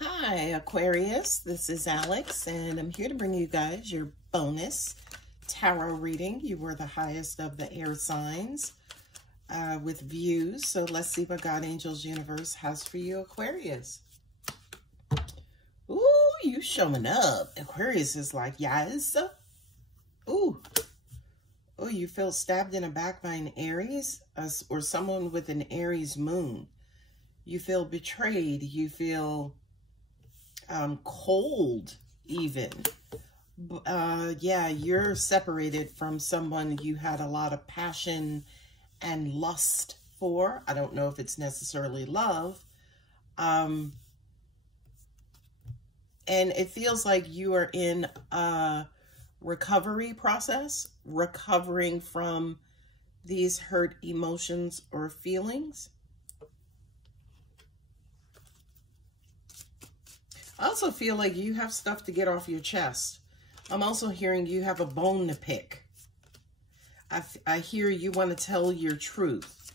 Hi, Aquarius. This is Alex, and I'm here to bring you guys your bonus tarot reading. You were the highest of the air signs with views. So let's see what God, Angels, Universe has for you, Aquarius. Ooh, you showing up. Aquarius is like, yes. Ooh. Oh, you feel stabbed in the back by an Aries or someone with an Aries moon. You feel betrayed. You feel cold even. Yeah, you're separated from someone you had a lot of passion and lust for. I don't know if it's necessarily love. And it feels like you are in a recovery process, recovering from these hurt emotions or feelings. I also feel like you have stuff to get off your chest. I'm also hearing you have a bone to pick. I hear you want to tell your truth.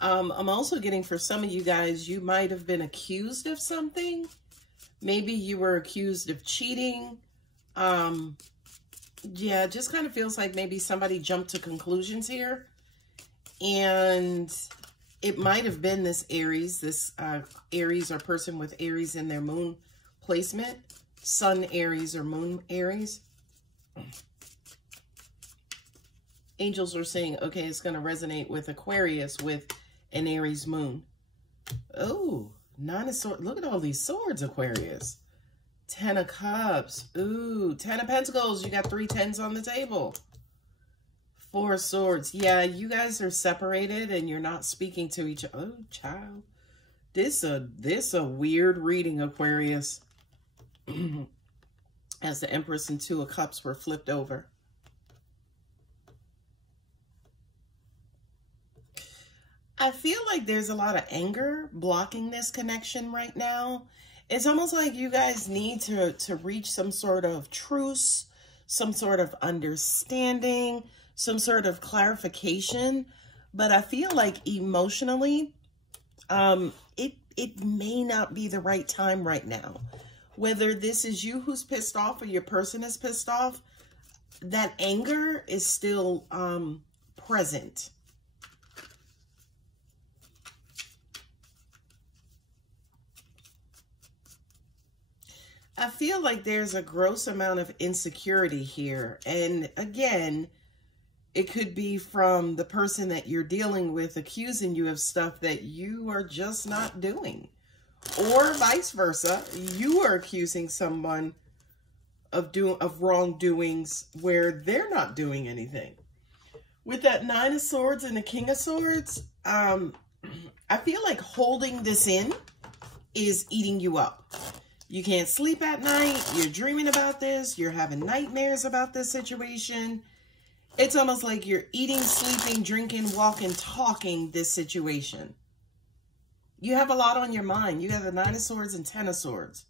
I'm also getting, for some of you guys, you might have been accused of something. Maybe you were accused of cheating. Yeah, it just kind of feels like maybe somebody jumped to conclusions here. And it might have been this Aries, Aries or person with Aries in their moon placement, Sun Aries or Moon Aries. Angels are saying, okay, it's going to resonate with Aquarius with an Aries moon. Oh, Nine of Swords. Look at all these swords, Aquarius. 10 of Cups. Ooh, 10 of Pentacles. You got 3 10s on the table. 4 of Swords. Yeah, you guys are separated and you're not speaking to each other. Oh, child. This a weird reading, Aquarius. As the Empress and 2 of Cups were flipped over. I feel like there's a lot of anger blocking this connection right now. It's almost like you guys need to reach some sort of truce, some sort of understanding, some sort of clarification. But I feel like emotionally, it may not be the right time right now. Whether this is you who's pissed off or your person is pissed off, that anger is still present. I feel like there's a gross amount of insecurity here. And again, it could be from the person that you're dealing with accusing you of stuff that you are just not doing. Or vice versa, you are accusing someone of wrongdoings where they're not doing anything. With that 9 of Swords and the King of Swords, I feel like holding this in is eating you up. You can't sleep at night. You're dreaming about this. You're having nightmares about this situation. It's almost like you're eating, sleeping, drinking, walking, talking this situation. You have a lot on your mind. You have the 9 of Swords and 10 of Swords.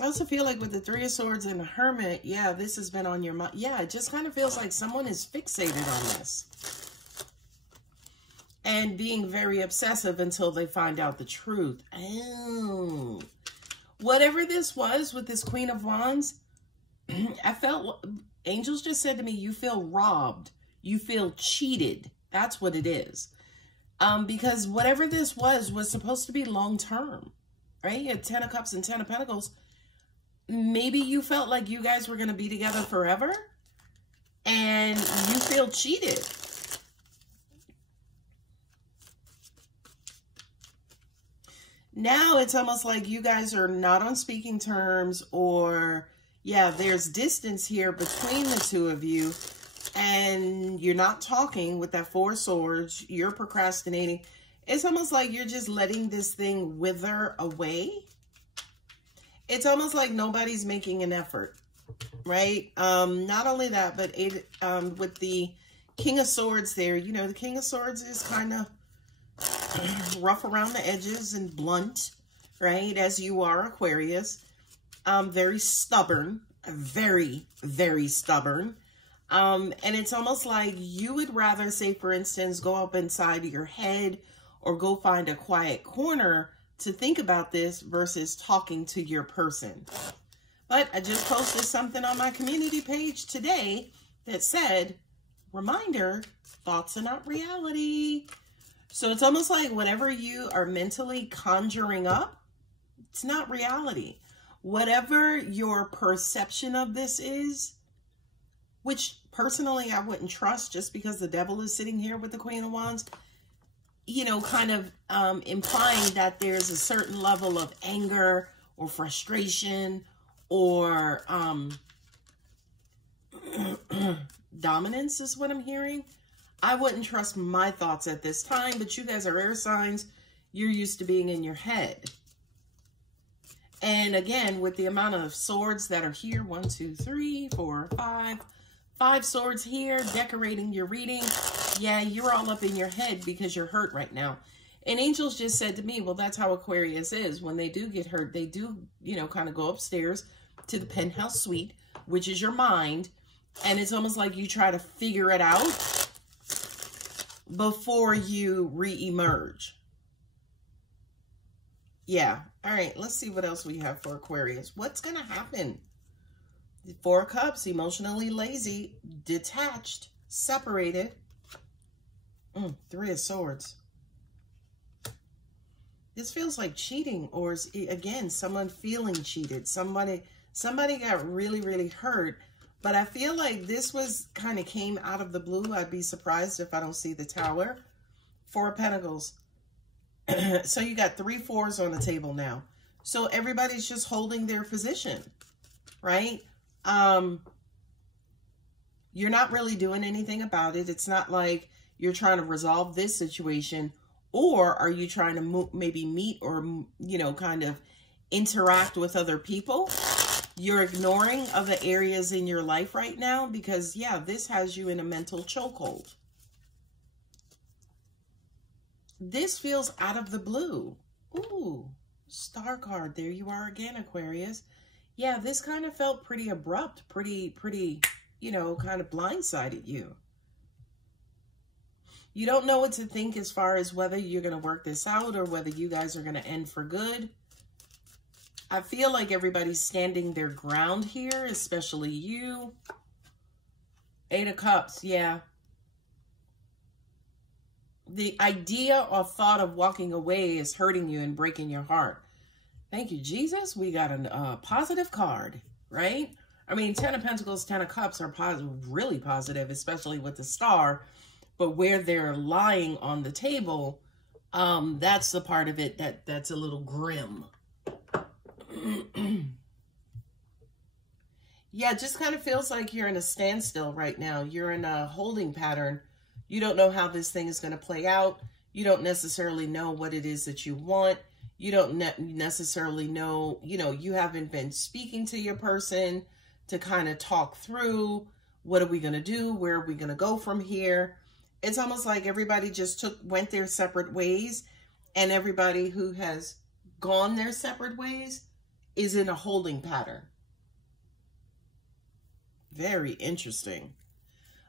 I also feel like with the 3 of Swords and the Hermit, yeah, this has been on your mind. Yeah, it just kind of feels like someone is fixated on this. And being very obsessive until they find out the truth. Oh. Whatever this was with this Queen of Wands, I felt... Angels just said to me, you feel robbed. You feel cheated. That's what it is. Because whatever this was supposed to be long-term, right? You had 10 of Cups and 10 of Pentacles. Maybe you felt like you guys were going to be together forever. And you feel cheated. Now it's almost like you guys are not on speaking terms, or... yeah, there's distance here between the two of you, and you're not talking with that 4 of Swords. You're procrastinating. It's almost like you're just letting this thing wither away. It's almost like nobody's making an effort, right? Not only that, but with the King of Swords there, you know, the King of Swords is kind of rough around the edges and blunt, right? As you are, Aquarius. Very stubborn, very, very stubborn. And it's almost like you would rather, say, for instance, go up inside of your head or go find a quiet corner to think about this versus talking to your person. But I just posted something on my community page today that said, reminder, thoughts are not reality. So it's almost like whatever you are mentally conjuring up, it's not reality. Whatever your perception of this is, which personally I wouldn't trust just because the devil is sitting here with the Queen of Wands, you know, kind of implying that there's a certain level of anger or frustration or dominance is what I'm hearing. I wouldn't trust my thoughts at this time, but you guys are air signs. You're used to being in your head. And again, with the amount of swords that are here, 1, 2, 3, 4, 5 swords here, decorating your reading. Yeah, you're all up in your head because you're hurt right now. And angels just said to me, well, that's how Aquarius is. When they do get hurt, they do, you know, kind of go upstairs to the penthouse suite, which is your mind. And it's almost like you try to figure it out before you re-emerge. Yeah. All right. Let's see what else we have for Aquarius. What's going to happen? The 4 of Cups, emotionally lazy, detached, separated. 3 of Swords. This feels like cheating, or again, someone feeling cheated. Somebody got really, really hurt. But I feel like this was kind of came out of the blue. I'd be surprised if I don't see the Tower. 4 of Pentacles. So you got 3 4s on the table now. So everybody's just holding their position, right? You're not really doing anything about it. It's not like you're trying to resolve this situation, or are you trying to maybe meet or, you know, kind of interact with other people? You're ignoring other areas in your life right now because, yeah, this has you in a mental chokehold. This feels out of the blue. Ooh, Star card. There you are again, Aquarius. Yeah, this kind of felt pretty abrupt, pretty, you know, kind of blindsided you. You don't know what to think as far as whether you're going to work this out or whether you guys are going to end for good. I feel like everybody's standing their ground here, especially you. 8 of Cups, yeah. The idea or thought of walking away is hurting you and breaking your heart. Thank you, Jesus. We got a positive card, right? I mean, 10 of Pentacles, 10 of Cups are positive, really positive, especially with the Star. But where they're lying on the table, that's the part of it that's a little grim. Yeah, it just kind of feels like you're in a standstill right now. You're in a holding pattern. You don't know how this thing is going to play out. You don't necessarily know what it is that you want. You don't necessarily know, you know, you haven't been speaking to your person to kind of talk through, what are we going to do? Where are we going to go from here? It's almost like everybody just went their separate ways, and everybody who has gone their separate ways is in a holding pattern. Very interesting.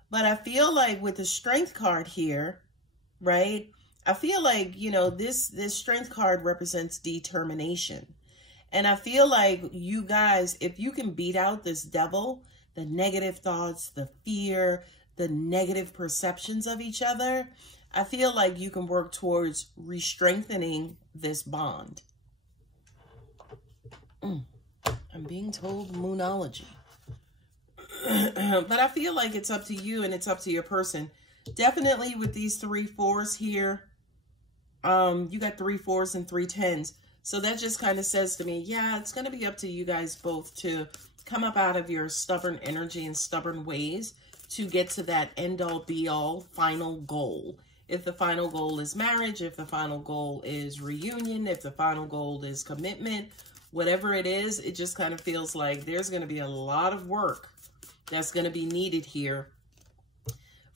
But I feel like with the Strength card here, right? I feel like, you know, this Strength card represents determination. And I feel like you guys, if you can beat out this devil, the negative thoughts, the fear, the negative perceptions of each other, I feel like you can work towards re-strengthening this bond. I'm being told moonology. But I feel like it's up to you and it's up to your person. Definitely with these 3 4s here, you got 3 4s and 3 10s. So that just kind of says to me, yeah, it's going to be up to you guys both to come up out of your stubborn energy and stubborn ways to get to that end-all, be-all final goal. If the final goal is marriage, if the final goal is reunion, if the final goal is commitment, whatever it is, it just kind of feels like there's going to be a lot of work that's going to be needed here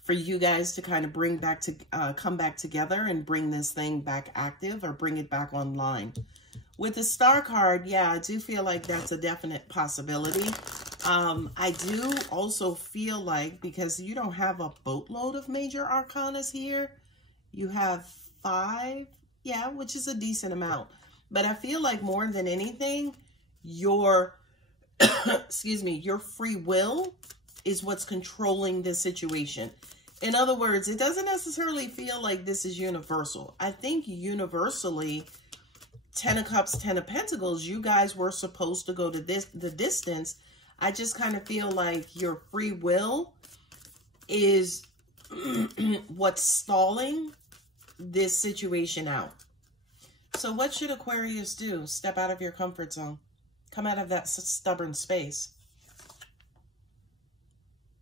for you guys to kind of bring back to, come back together and bring this thing back active or bring it back online. With the Star card, yeah, I do feel like that's a definite possibility. I do also feel like, because you don't have a boatload of major arcanas here, you have 5, yeah, which is a decent amount. But I feel like more than anything, your, excuse me, your free will is what's controlling this situation. In other words, it doesn't necessarily feel like this is universal. I think universally, 10 of Cups, 10 of Pentacles, you guys were supposed to go to the distance. I just kind of feel like your free will is what's stalling this situation out. So what should Aquarius do? Step out of your comfort zone. Come out of that stubborn space.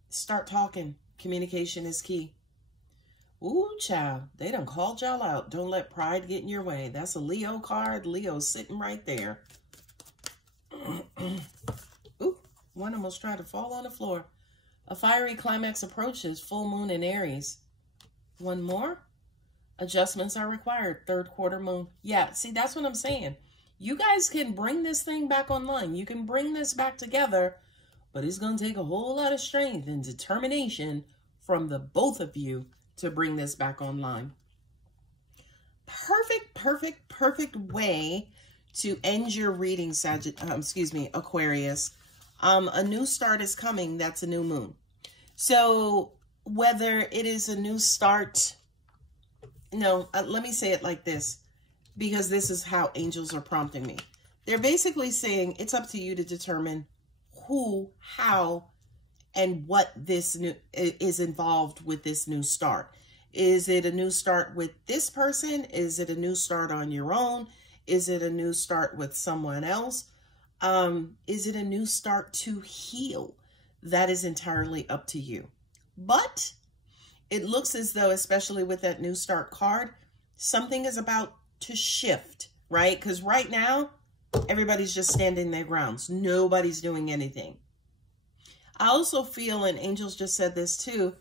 Start talking. Communication is key. Ooh, child. They done called y'all out. Don't let pride get in your way. That's a Leo card. Leo's sitting right there. Ooh, one almost tried to fall on the floor. A fiery climax approaches. Full moon in Aries. One more. Adjustments are required. 3rd quarter moon. Yeah, see, that's what I'm saying. You guys can bring this thing back online. You can bring this back together, but it's going to take a whole lot of strength and determination from the both of you to bring this back online. Perfect, perfect, perfect way to end your reading, Aquarius. A new start is coming. That's a new moon. So whether it is a new start, no, let me say it like this, because this is how angels are prompting me. They're basically saying it's up to you to determine who, how, and what this new is involved with this new start. Is it a new start with this person? Is it a new start on your own? Is it a new start with someone else? Is it a new start to heal? That is entirely up to you. But it looks as though, especially with that new start card, something is about to shift, right? Because right now, everybody's just standing their grounds. Nobody's doing anything. I also feel, and angels just said this too,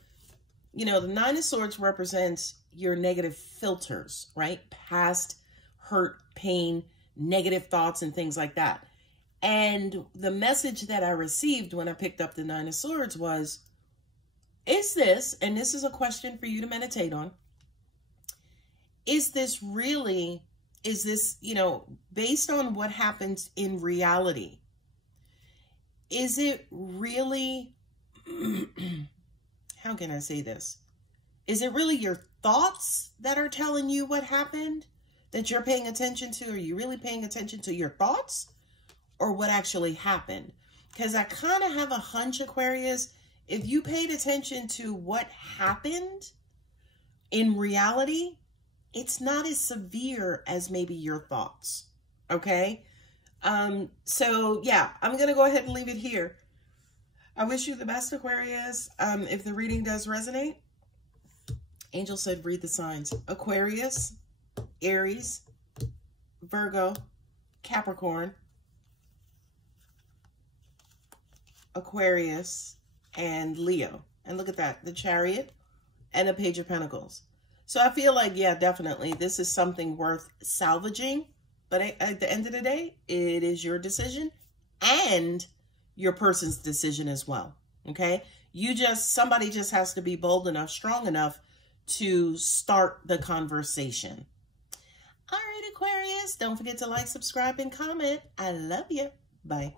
you know, the 9 of Swords represents your negative filters, right? Past hurt, pain, negative thoughts, and things like that. And the message that I received when I picked up the 9 of Swords was, is this, and this is a question for you to meditate on, is this really, is this, you know, based on what happens in reality, is it really, how can I say this? Is it really your thoughts that are telling you what happened that you're paying attention to? Are you really paying attention to your thoughts or what actually happened? Because I kind of have a hunch, Aquarius, if you paid attention to what happened in reality, it's not as severe as maybe your thoughts, okay? So yeah, I'm going to go ahead and leave it here. I wish you the best, Aquarius. If the reading does resonate, Angel said read the signs. Aquarius, Aries, Virgo, Capricorn, Aquarius, and Leo. And look at that, the Chariot and the Page of Pentacles. So I feel like, yeah, definitely, this is something worth salvaging. But at the end of the day, it is your decision and your person's decision as well, okay? Somebody just has to be bold enough, strong enough to start the conversation. All right, Aquarius, don't forget to like, subscribe, and comment. I love you. Bye.